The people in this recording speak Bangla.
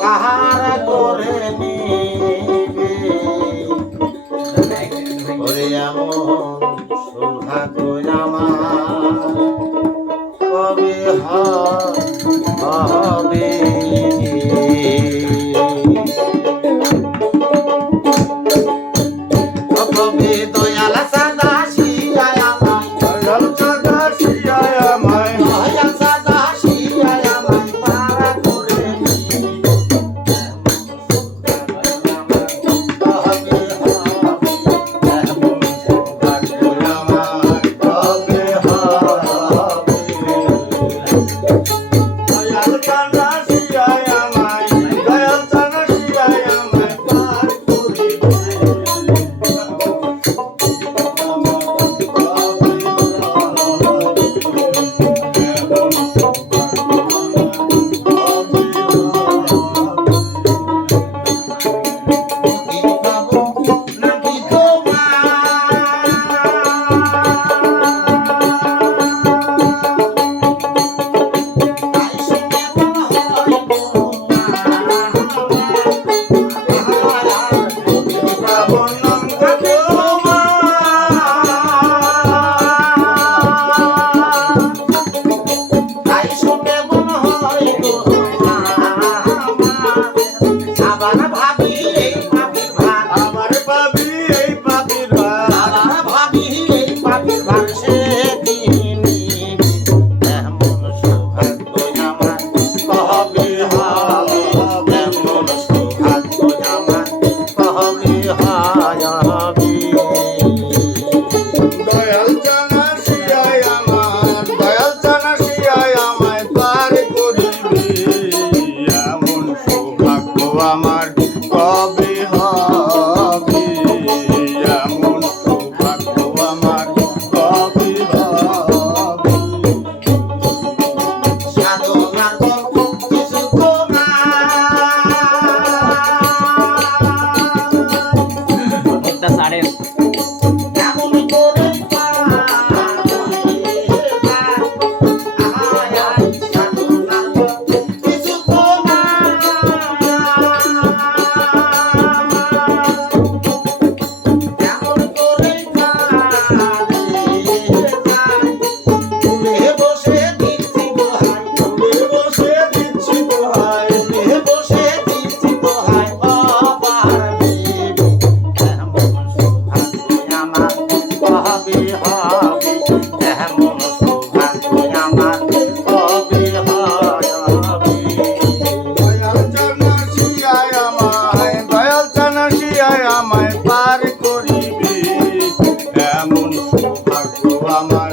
পাহাড় করে নিবে ওরে এমন সৌভাগ্য আমার কবে হবে কবে দয়াল সাদা শিয়ায় আমায় দয়াল সাদা শিয়ায় আমায় দয়াল সাদা শিয়ায় আমায় পাহাড় করে আমার কবে হবে এমন সৌভাগ্য আমার কবে হবে সাধনার গল্প কিছু তো না একটা সাড়ে কেমন করে আমায় পার করিবে এমন সৌভাগ্য আমার